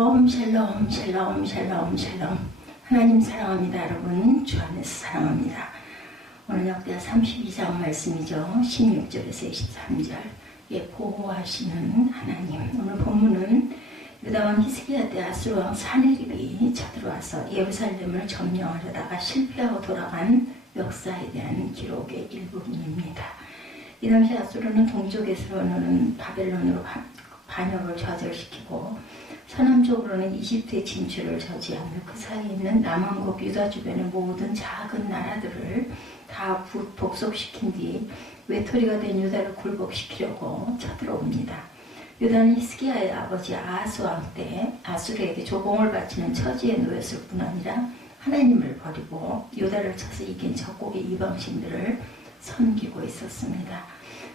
샬롬 샬롬 샬롬 샬롬. 하나님 사랑합니다. 여러분 주 안에서 사랑합니다. 오늘 역대하 32장 말씀이죠. 16절에서 23절. 보호하시는 하나님. 오늘 본문은 유다 왕 히스기야 때 아수르 왕 사네립이 쳐들어와서 예루살렘을 점령하려다가 실패하고 돌아간 역사에 대한 기록의 일부분입니다. 이 당시 아수르는 동쪽에서는 바벨론으로 반역을 좌절시키고 서남쪽으로는 이집트의 진출을 저지하며 그 사이에 있는 남왕국 유다 주변의 모든 작은 나라들을 다 복속시킨 뒤 외톨이가 된 유다를 굴복시키려고 쳐들어옵니다. 유다는 히스기야의 아버지 아하스 왕 때 아수르에게 조공을 바치는 처지에 놓였을 뿐 아니라 하나님을 버리고 유다를 쳐서 이긴 적국의 이방신들을 섬기고 있었습니다.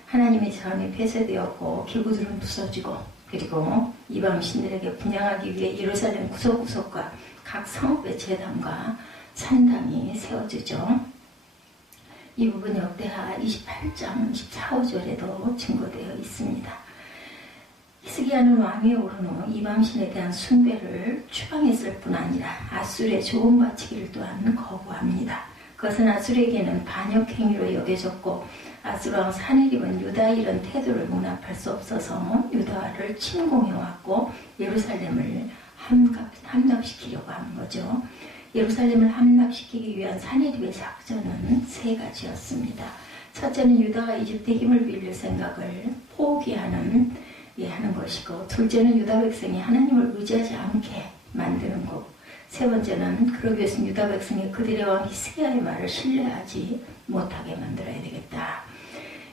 하나님의 전이 폐쇄되었고 기구들은 부서지고 그리고 이방신들에게 분양하기 위해 예루살렘 구석구석과 각 성읍의 제단과 산당이 세워지죠. 이 부분 역대하 28장 14, 5절에도 증거되어 있습니다. 히스기야는 왕위에 오른 후 이방신에 대한 숭배를 추방했을 뿐 아니라 아수르에 조공 바치기를 또한 거부합니다. 그것은 아수르에게는 반역행위로 여겨졌고 아수르 왕 사네립은 유다의 이런 태도를 용납할 수 없어서 유다를 침공해왔고 예루살렘을 함락시키려고 한 거죠. 예루살렘을 함락시키기 위한 사네립의 작전은 세 가지였습니다. 첫째는 유다가 이집트의 힘을 빌릴 생각을 포기하는 것이고, 둘째는 유다 백성이 하나님을 의지하지 않게 만드는 것, 세 번째는 그러기 위해서는 유다 백성이 그들의 왕 히스기야의 말을 신뢰하지 못하게 만들어야 되겠다.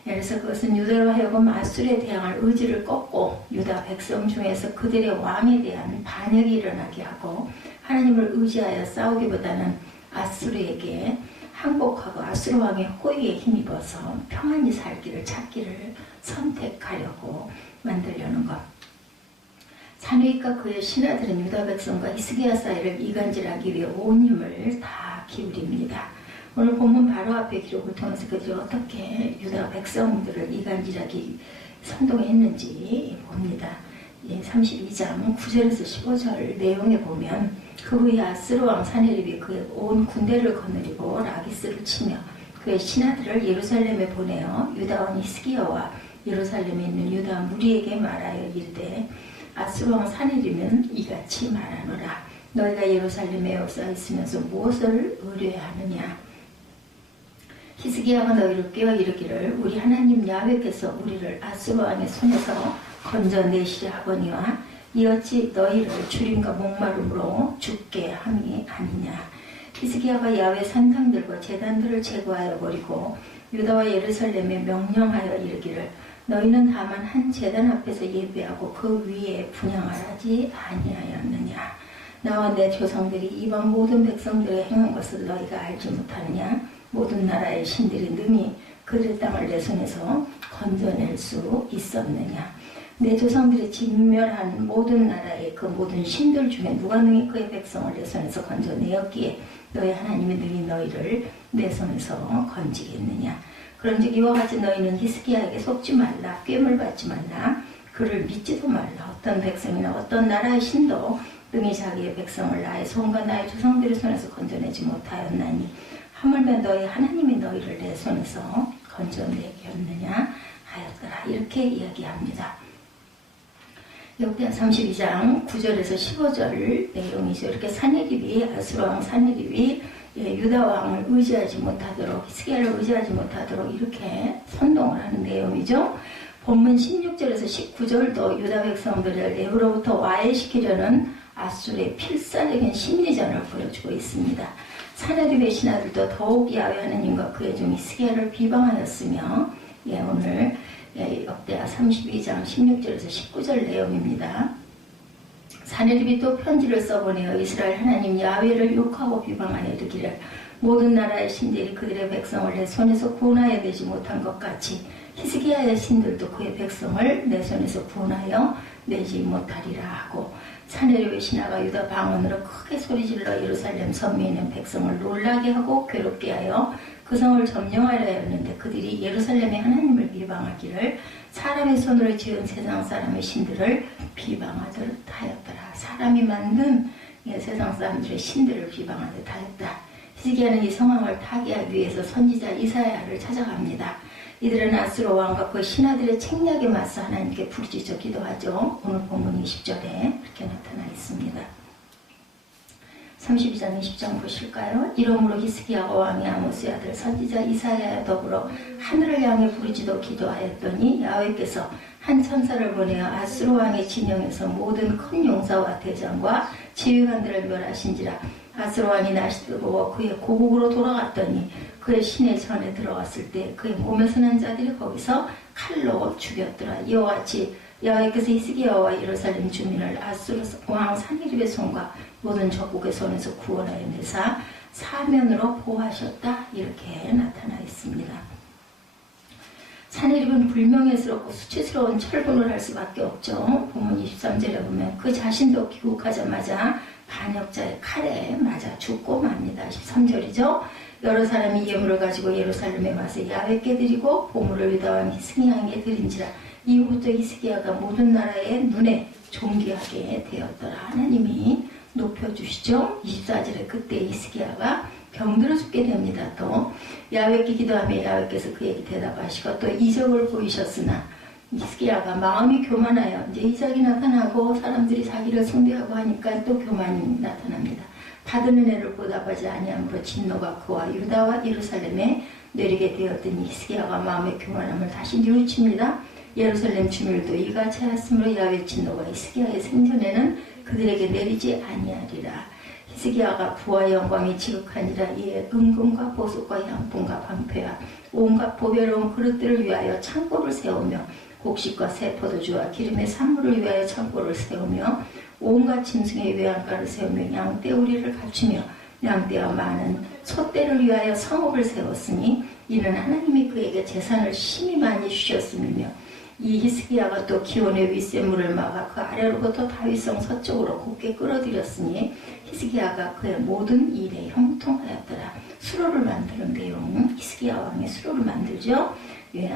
그래서 그것은 유다로 하여금 아수르에 대항할 의지를 꺾고 유다 백성 중에서 그들의 왕에 대한 반역이 일어나게 하고 하나님을 의지하여 싸우기보다는 아수르에게 항복하고 아수르 왕의 호의에 힘입어서 평안히 살 길을 찾기를 선택하려고 만들려는 것. 사네립과 그의 신하들은 유다 백성과 히스기야 사이를 이간질하기 위해 온 힘을 다 기울입니다. 오늘 본문 바로 앞에 기록을 통해서 그들이 어떻게 유다 백성들을 이간질하기 선동했는지 봅니다. 32장 9절에서 15절 내용에 보면 그 후에 아수르 왕 사네립이 그의 온 군대를 거느리고 라기스를 치며 그의 신하들을 예루살렘에 보내어 유다 왕 히스기야와 예루살렘에 있는 유다 무리에게 말하여 이르되 아수르 왕 사네립은 이같이 말하노라. 너희가 예루살렘에 역사 있으면서 무엇을 의뢰하느냐. 히스기야가 너희를 깨워 이르기를 우리 하나님 야훼께서 우리를 아수르 왕의 손에서 건져내시려 하거니와 이어찌 너희를 주림과 목마름으로 죽게 함이 아니냐. 히스기야가 야훼 산당들과 제단들을 제거하여 버리고 유다와 예루살렘에 명령하여 이르기를 너희는 다만 한 제단 앞에서 예배하고 그 위에 분향하지 아니하였느냐. 나와 내 조상들이 이방 모든 백성들의 행한 것을 너희가 알지 못하느냐. 모든 나라의 신들이 능히 그들의 땅을 내 손에서 건져낼 수 있었느냐. 내 조상들이 진멸한 모든 나라의 그 모든 신들 중에 누가 능히 그의 백성을 내 손에서 건져내었기에 너희 하나님이 능히 너희를 내 손에서 건지겠느냐. 그런즉 이와 같이 너희는 히스기야에게 속지 말라. 꾀물 받지 말라. 그를 믿지도 말라. 어떤 백성이나 어떤 나라의 신도 능히 자기의 백성을 나의 손과 나의 조상들의 손에서 건져내지 못하였나니 하물며 너희 하나님이 너희를 내 손에서 건져내겠느냐 하였더라. 이렇게 이야기합니다. 역대하 32장 9절에서 15절 내용이죠. 이렇게 사네립이 아수르 왕 사네립이 유다 왕을 의지하지 못하도록 히스기야를 의지하지 못하도록 이렇게 선동을 하는 내용이죠. 본문 16절에서 19절도 유다 백성들을 내로부터 와해시키려는 아수르의 필사적인 심리전을 보여주고 있습니다. 사네립의 신하들도 더욱 야훼 하나님과 그의 종 히스기야를 비방하였으며 오늘 역대하 32장 16절에서 19절 내용입니다. 사네립이 또 편지를 써보내어 이스라엘 하나님 야훼를 욕하고 비방하여 이르기를 모든 나라의 신들이 그들의 백성을 내 손에서 구원하여 내지 못한 것 같이 히스기야의 신들도 그의 백성을 내 손에서 구원하여 내지 못하리라 하고 사네립의 신하가 유다 방언으로 크게 소리질러 예루살렘 섬에 있는 백성을 놀라게 하고 괴롭게 하여 그 성을 점령하려 했는데 그들이 예루살렘의 하나님을 비방하기를 사람의 손으로 지은 세상 사람의 신들을 비방하듯 하였더라. 사람이 만든 세상 사람들의 신들을 비방하듯 하였다. 히스기야는 이 상황을 타개하기 위해서 선지자 이사야를 찾아갑니다. 이들은 아수르 왕과 그 신하들의 책략에 맞서 하나님께 부르짖어 기도하죠. 오늘 본문 20절에 이렇게 나타나 있습니다. 32장 20장 보실까요? 이러므로 히스기야가 왕의 아모스의 아들 선지자 이사야와 더불어 하늘을 향해 부르짖어 기도하였더니 야훼께서 한 천사를 보내어 아수르 왕의 진영에서 모든 큰 용사와 대장과 지휘관들을 멸하신지라. 아수르 왕이 날씨 뜨거워 그의 고국으로 돌아갔더니 그의 시내 전에 들어갔을 때 그의 몸에서 난 자들이 거기서 칼로 죽였더라. 이와 같이 야훼께서 히스기야와 예루살렘 주민을 아수르 왕 산헤립의 손과 모든 적국의 손에서 구원하여 내사 사면으로 보호하셨다. 이렇게 나타나 있습니다. 산헤립은 불명예스럽고 수치스러운 철분을 할 수밖에 없죠. 본문 23절에 보면 그 자신도 귀국하자마자 반역자의 칼에 맞아 죽고 맙니다. 13절이죠. 여러 사람이 예물을 가지고 예루살렘에 와서 야훼께 드리고 보물을 유다왕 히스기야에게 드린지라. 이후부터 히스기야가 모든 나라의 눈에 존귀하게 되었더라. 하나님이 높여주시죠. 24절에 그때 히스기야가 병들어 죽게 됩니다. 또 야훼께 기도하며 야훼께서 그에게 대답하시고 또 이적을 보이셨으나 히스기야가 마음이 교만하여 이제 이적이 나타나고 사람들이 자기를 숭배하고 하니까 또 교만이 나타납니다. 받은 은혜를 보답하지 아니함으로 진노가 그와 유다와 예루살렘에 내리게 되었더니 히스기야가 마음의 교만함을 다시 뉘우칩니다. 예루살렘 주민들도 이가 차였으므로 야훼 진노가 히스기야의 생전에는 그들에게 내리지 아니하리라. 히스기야가 부와 영광이 지극하니라. 이에 은금과 보석과 양품과 방패와 온갖 보배로운 그릇들을 위하여 창고를 세우며 곡식과 새 포도주와 기름의 산물을 위하여 창고를 세우며 온갖 짐승의 외양간을 세우며 양떼우리를 갖추며 양떼와 많은 소떼를 위하여 성읍을 세웠으니 이는 하나님이 그에게 재산을 심히 많이 주셨음이며 이 히스기야가 또 기온의 윗샘물을 막아 그 아래로부터 다윗성 서쪽으로 곱게 끌어들였으니 히스기야가 그의 모든 일에 형통하였더라. 수로를 만드는 내용, 히스기야 왕의 수로를 만들죠.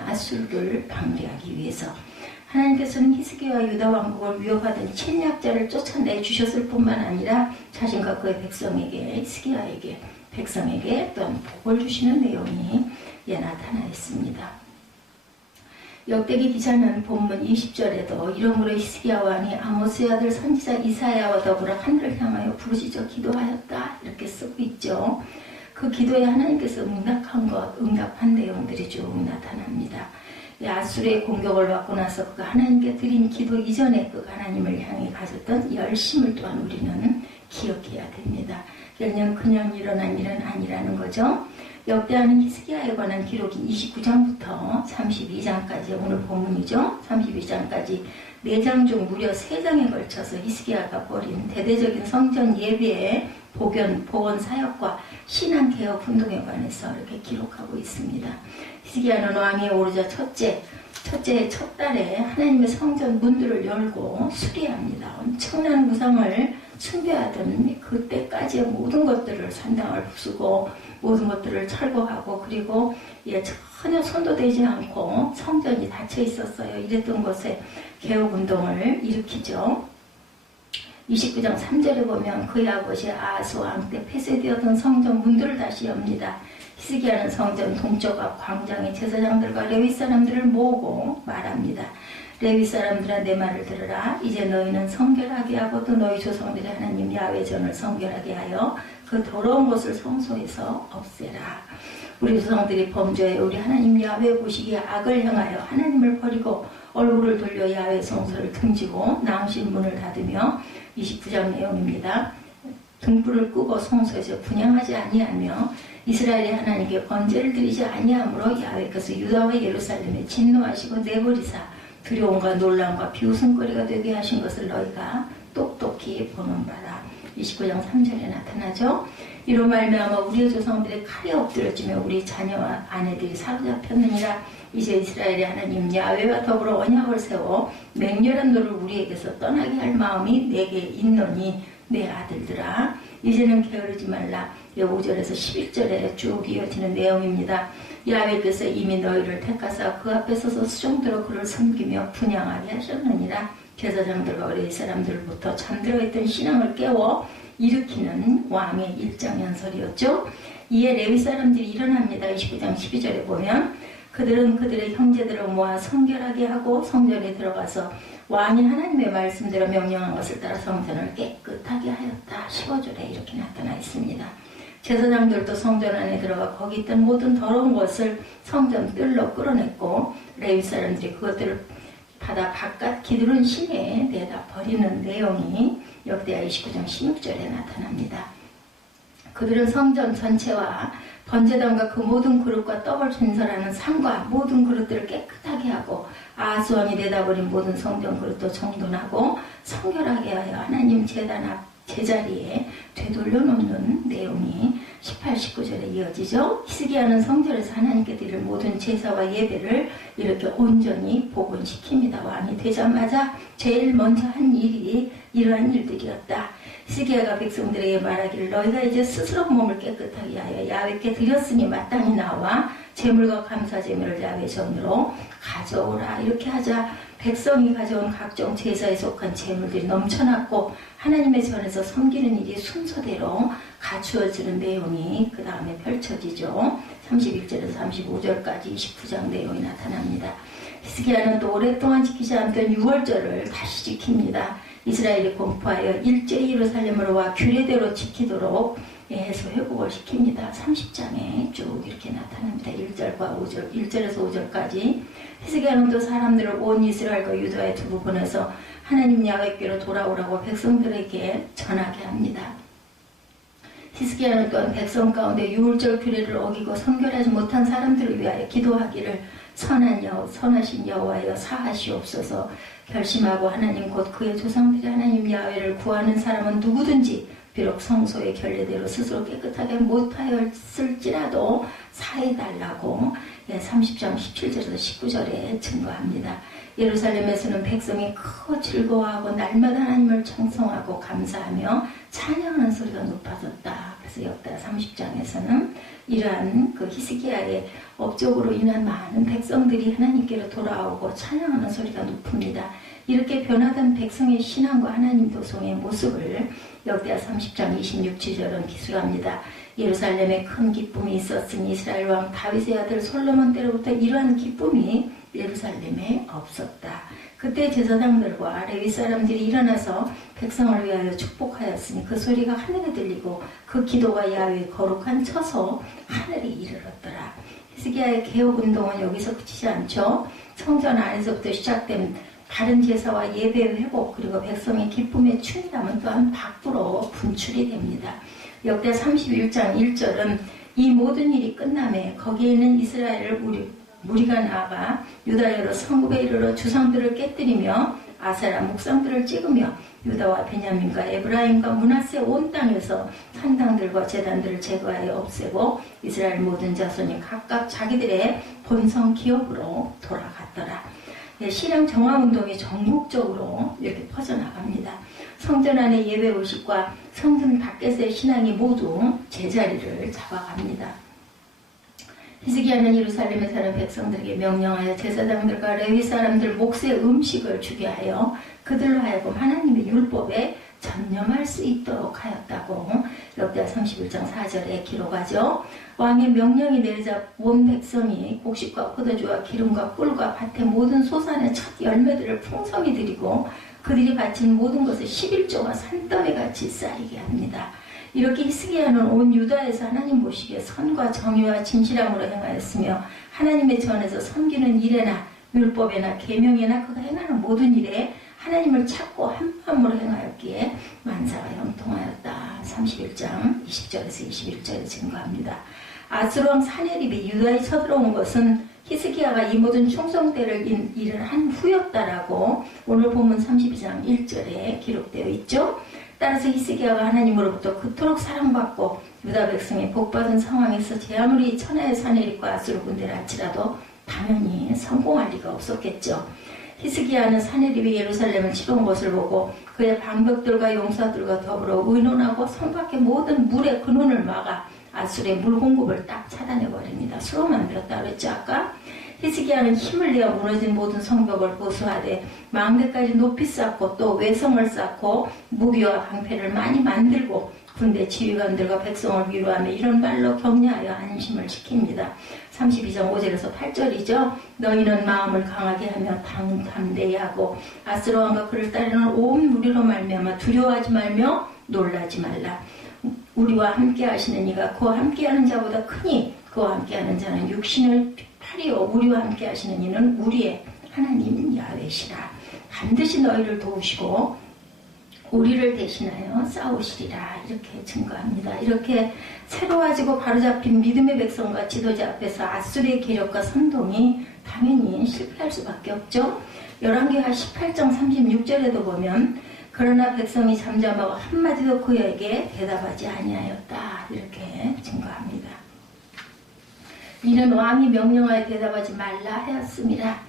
아수르를 방기하기 위해서. 하나님께서는 히스기야와 유다 왕국을 위협하던 침략자를 쫓아내 주셨을 뿐만 아니라 자신과 그의 백성에게, 히스기야에게, 백성에게 또한 복을 주시는 내용이 나타나 있습니다. 역대기 기자는 본문 20절에도 이러므로 히스기야 왕이 아모스의 아들 선지자 이사야와 더불어 하늘을 향하여 부르짖어 기도하였다. 이렇게 쓰고 있죠. 그 기도에 하나님께서 응답한 내용들이 쭉 나타납니다. 아수르의 공격을 받고 나서 그가 하나님께 드린 기도 이전에 그가 하나님을 향해 가졌던 열심을 또한 우리는 기억해야 됩니다. 그냥 일어난 일은 아니라는 거죠. 역대하는 히스기야에 관한 기록이 29장부터 32장까지 오늘 본문이죠. 32장까지 4장 중 무려 3장에 걸쳐서 히스기야가 벌인 대대적인 성전 예배의 복원 사역과 신앙개혁 운동에 관해서 이렇게 기록하고 있습니다. 히스기야는 왕위에 오르자 첫째의 첫 달에 하나님의 성전 문들을 열고 수리합니다. 엄청난 무상을 숭배하던 그때까지의 모든 것들을 산당을 부수고 모든 것들을 철거하고 그리고 전혀 손도 대지 않고 성전이 닫혀 있었어요. 이랬던 곳에 개혁운동을 일으키죠. 29장 3절에 보면 그의 아버지 아하스 왕 때 폐쇄되었던 성전 문들을 다시 엽니다. 히스기야는 성전 동쪽 앞 광장의 제사장들과 레위 사람들을 모으고 말합니다. 레위 사람들아 내 말을 들으라. 이제 너희는 성결하게 하고 또 너희 조상들의 하나님 야훼 전을 성결하게 하여 그 더러운 것을 성소에서 없애라. 우리 조상들이 범죄해 우리 하나님 야훼 보시기에 악을 향하여 하나님을 버리고 얼굴을 돌려 야훼 성소를 등지고 나오신 문을 닫으며 29장 내용입니다. 등불을 끄고 성소에서 분향하지 아니하며 이스라엘의 하나님께 번제를 드리지 아니하므로 야훼께서 유다와 예루살렘에 진노하시고 내버리사 두려움과 놀람과 비웃음거리가 되게 하신 것을 너희가 똑똑히 보는 바라. 29장 3절에 나타나죠. 이로 말미암아 우리의 조상들의 칼에 엎드려지며 우리 자녀와 아내들이 사로잡혔느니라. 이제 이스라엘의 하나님 야훼와 더불어 언약을 세워 맹렬한 노를 우리에게서 떠나게 할 마음이 내게 있노니 내 아들들아 이제는 게으르지 말라. 5절에서 11절에 쭉 이어지는 내용입니다. 야훼께서 이미 너희를 택하사 그 앞에 서서 수종대로 그를 섬기며 분향하게 하셨느니라. 제사장들과 레위 사람들부터 잠들어 있던 신앙을 깨워 일으키는 왕의 일장연설이었죠. 이에 레위 사람들이 일어납니다. 29장 12절에 보면 그들은 그들의 형제들을 모아 성결하게 하고 성전에 들어가서 왕이 하나님의 말씀대로 명령한 것을 따라 성전을 깨끗하게 하였다. 15절에 이렇게 나타나 있습니다. 제사장들도 성전 안에 들어가 거기 있던 모든 더러운 것을 성전 뜰로 끌어냈고 레위 사람들이 그것들을 받아 바깥 기드론 시내에 내다 버리는 내용이 역대하 29장 16절에 나타납니다. 그들은 성전 전체와 번제단과 그 모든 그릇과 떡을 준설하는 상과 모든 그릇들을 깨끗하게 하고 아하스왕이 내다버린 모든 성전 그릇도 정돈하고 성결하게 하여 하나님 제단 앞 제자리에 되돌려 놓는 내용이 18, 19절에 이어지죠. 히스기야는 성전에서 하나님께 드릴 모든 제사와 예배를 이렇게 온전히 복원시킵니다. 왕이 되자마자 제일 먼저 한 일이 이러한 일들이었다. 히스기야가 백성들에게 말하기를 너희가 이제 스스로 몸을 깨끗하게 하여 야훼께 드렸으니 마땅히 나와 제물과 감사 제물을 야훼 전으로 가져오라. 이렇게 하자 백성이 가져온 각종 제사에 속한 제물들이 넘쳐났고 하나님의 전에서 섬기는 일이 순서대로 갖추어지는 내용이 그 다음에 펼쳐지죠. 31절에서 35절까지 29장 내용이 나타납니다. 히스기야는 또 오랫동안 지키지 않던 6월절을 다시 지킵니다. 이스라엘이 공포하여 일제히 예루살렘으로 와 규례대로 지키도록 해서 회복을 시킵니다. 30장에 쭉 이렇게 나타납니다. 1절과 5절, 1절에서 5절까지 히스기야는 또 사람들을 온 이스라엘과 유다의 두 부분에서 하나님 야훼께로 돌아오라고 백성들에게 전하게 합니다. 히스기야는 또한 백성 가운데 유월절 규례를 어기고 성결하지 못한 사람들을 위하여 기도하기를 선하신 여호와여 사하시옵소서 결심하고 하나님 곧 그의 조상들이 하나님 야훼를 구하는 사람은 누구든지 비록 성소의 결례대로 스스로 깨끗하게 못하였을지라도 사해달라고 30장 17절에서 19절에 증거합니다. 예루살렘에서는 백성이 크고 즐거워하고 날마다 하나님을 청송하고 감사하며 찬양하는 소리가 높아졌다. 그래서 역대하 30장에서는 이러한 그 히스기야의 업적으로 인한 많은 백성들이 하나님께로 돌아오고 찬양하는 소리가 높습니다. 이렇게 변화된 백성의 신앙과 하나님 도성의 모습을 역대하 30장 26절은 기술합니다. 예루살렘에 큰 기쁨이 있었으니 이스라엘 왕 다윗의 아들 솔로몬 때로부터 이러한 기쁨이 예루살렘에 없었다. 그때 제사장들과 레위 사람들이 일어나서 백성을 위하여 축복하였으니 그 소리가 하늘에 들리고 그 기도가 야훼의 거룩한 처소 하늘에 이르렀더라. 히스기야의 개혁운동은 여기서 그치지 않죠. 성전 안에서부터 시작된 다른 제사와 예배 회복 그리고 백성의 기쁨의 충만함은 또한 밖으로 분출이 됩니다. 역대 31장 1절은 이 모든 일이 끝남에 거기에 있는 이스라엘을 무리가 나아가 유다 여러 성읍에 이르러 주상들을 깨뜨리며 아세라 묵상들을 찍으며 유다와 베냐민과 에브라임과 므낫세 온 땅에서 산당들과 제단들을 제거하여 없애고 이스라엘 모든 자손이 각각 자기들의 본성 기업으로 돌아갔더라. 신앙 정화운동이 전국적으로 이렇게 퍼져나갑니다. 성전 안의 예배 의식과 성전 밖에서의 신앙이 모두 제자리를 잡아갑니다. 히스기야는 예루살렘에 사는 백성들에게 명령하여 제사장들과 레위 사람들 몫의 음식을 주게 하여 그들로 하여금 하나님의 율법에 전념할 수 있도록 하였다고 역대하 31장 4절에 기록하죠. 왕의 명령이 내리자 온 백성이 곡식과 포도주와 기름과 꿀과 밭의 모든 소산의 첫 열매들을 풍성히 드리고 그들이 바친 모든 것을 11조와 산더미같이 쌓이게 합니다. 이렇게 히스기야는 온 유다에서 하나님 보시기에 선과 정의와 진실함으로 행하였으며 하나님의 전에서 섬기는 일에나 율법에나 계명에나 그가 행하는 모든 일에 하나님을 찾고 한마음으로 행하였기에 만사가 형통하였다. 31장 20절에서 21절에 증거합니다. 아스루왕 사네립이 유다에 쳐들어온 것은 히스기야가 이 모든 충성대를 일을 한 후였다라고 오늘 본문 32장 1절에 기록되어 있죠. 따라서 히스기야가 하나님으로부터 그토록 사랑받고 유다 백성이 복받은 상황에서 제 아무리 천하의 사네립과 아수르 군대를 할지라도 당연히 성공할 리가 없었겠죠. 히스기야는 사네립이 예루살렘을 치러온 것을 보고 그의 방벽들과 용사들과 더불어 의논하고 성 밖의 모든 물의 근원을 막아 아수르의 물 공급을 딱 차단해버립니다. 수로 만들었다 그랬죠 아까? 히스기야는 힘을 내어 무너진 모든 성벽을 보수하되 망대까지 높이 쌓고 또 외성을 쌓고 무기와 방패를 많이 만들고 군대 지휘관들과 백성을 위로하며 이런 말로 격려하여 안심을 시킵니다. 32장 5절에서 8절이죠. 너희는 마음을 강하게 하며 담대히 하고 아스로 왕과 그를 따르는 온 무리로 말미암아 두려워하지 말며 놀라지 말라. 우리와 함께 하시는 이가 그와 함께하는 자보다 크니 그와 함께하는 자는 육신을 팔이요 우리와 함께 하시는 이는 우리의 하나님 야훼시라. 반드시 너희를 도우시고 우리를 대신하여 싸우시리라. 이렇게 증거합니다. 이렇게 새로워지고 바로잡힌 믿음의 백성과 지도자 앞에서 아수르의 계력과 선동이 당연히 실패할 수밖에 없죠. 열왕기하 18장 36절에도 보면 그러나 백성이 잠잠하고 한마디도 그에게 대답하지 아니하였다. 이렇게 증거합니다. 이는 왕이 명령하여 대답하지 말라 하였습니다.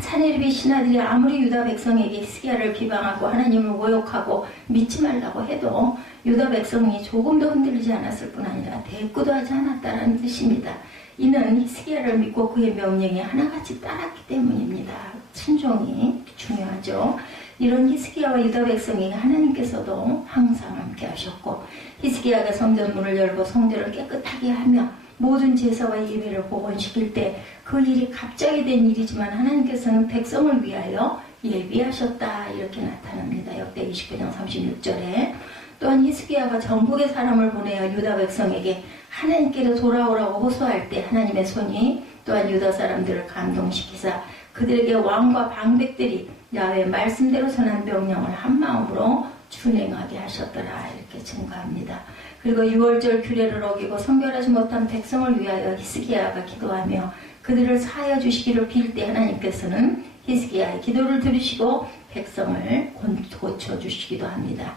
사내립의 신하들이 아무리 유다 백성에게 히스기야를 비방하고 하나님을 모욕하고 믿지 말라고 해도 유다 백성이 조금도 흔들리지 않았을 뿐 아니라 대꾸도 하지 않았다는 뜻입니다. 이는 히스기야를 믿고 그의 명령에 하나같이 따랐기 때문입니다. 순종이 중요하죠. 이런 히스기야와 유다 백성에게 하나님께서도 항상 함께 하셨고 히스기야가 성전문을 열고 성전을 깨끗하게 하며 모든 제사와 예배를 복원시킬 때 그 일이 갑자기 된 일이지만 하나님께서는 백성을 위하여 예비하셨다. 이렇게 나타납니다. 역대 29장 36절에 또한 히스기야가 전국의 사람을 보내어 유다 백성에게 하나님께로 돌아오라고 호소할 때 하나님의 손이 또한 유다 사람들을 감동시키사 그들에게 왕과 방백들이 야훼의 말씀대로 전한 명령을 한마음으로 준행하게 하셨더라. 이렇게 증거합니다. 그리고 6월절 규례를 어기고 성결하지 못한 백성을 위하여 히스기야가 기도하며 그들을 사하여 주시기를 빌 때 하나님께서는 히스기야의 기도를 들으시고 백성을 고쳐주시기도 합니다.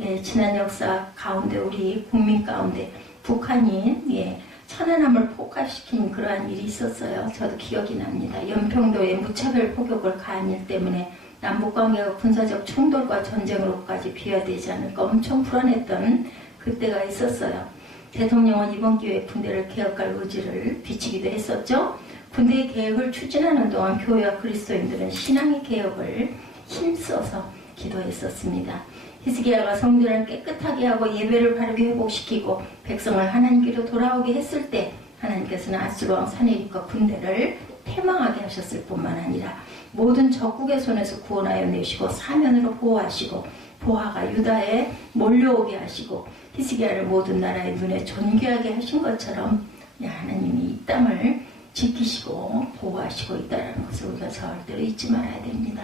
예, 지난 역사 가운데 우리 국민 가운데 북한이 천안함을 폭파시킨 그러한 일이 있었어요. 저도 기억이 납니다. 연평도의 무차별 포격을 가한 일 때문에 남북관계가 군사적 충돌과 전쟁으로까지 비화되지 않을까 엄청 불안했던 그때가 있었어요. 대통령은 이번 기회에 군대를 개혁할 의지를 비치기도 했었죠. 군대의 개혁을 추진하는 동안 교회와 그리스도인들은 신앙의 개혁을 힘써서 기도했었습니다. 히스기야가 성전을 깨끗하게 하고 예배를 바르게 회복시키고 백성을 하나님께로 돌아오게 했을 때 하나님께서는 아수르 왕 사네립과 군대를 패망하게 하셨을 뿐만 아니라 모든 적국의 손에서 구원하여 내시고 사면으로 보호하시고 보화가 유다에 몰려오게 하시고 히스기야를 모든 나라의 눈에 존귀하게 하신 것처럼 하나님이 이 땅을 지키시고 보호하시고 있다는 것을 우리가 절대로 잊지 말아야 됩니다.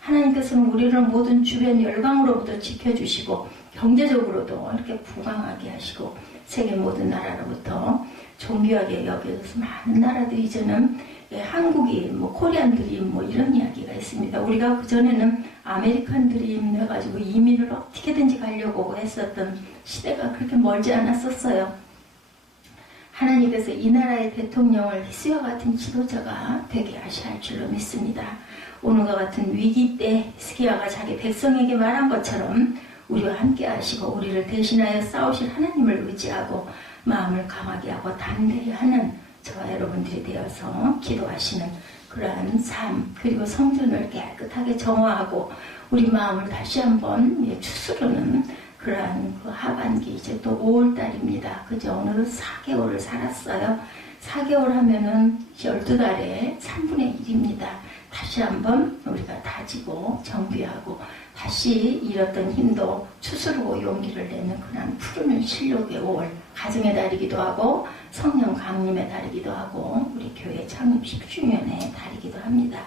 하나님께서는 우리를 모든 주변 열방으로부터 지켜주시고 경제적으로도 이렇게 부강하게 하시고 세계 모든 나라로부터 존귀하게 여겨져서 많은 나라들이 이제는 한국이 코리안 드림 이런 이야기가 있습니다. 우리가 그전에는 아메리칸 드림 해가지고 이민을 어떻게든지 가려고 했었던 시대가 그렇게 멀지 않았었어요. 하나님께서 이 나라의 대통령을 히스기야 같은 지도자가 되게 하실 줄로 믿습니다. 오늘과 같은 위기 때 히스기야가 자기 백성에게 말한 것처럼 우리와 함께 하시고 우리를 대신하여 싸우실 하나님을 의지하고 마음을 강하게 하고 담대히 하는 저와 여러분들이 되어서 기도하시는 그러한 삶, 그리고 성전을 깨끗하게 정화하고 우리 마음을 다시 한번 추스르는 그러한 그 하반기, 이제 또 5월달입니다. 그죠? 오늘은 4개월을 살았어요. 4개월 하면은 12달에 3분의 1입니다. 다시 한번 우리가 다지고 정비하고 다시 잃었던 힘도 추스르고 용기를 내는 그런 푸르는 실력의 5월, 가정의 달이기도 하고 성령 강림의 달이기도 하고 우리 교회 창립 10주년의 달이기도 합니다.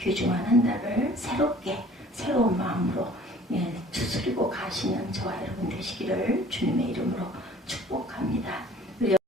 귀중한 한 달을 새롭게 새로운 마음으로 추스리고 가시는 저와 여러분 되시기를 주님의 이름으로 축복합니다.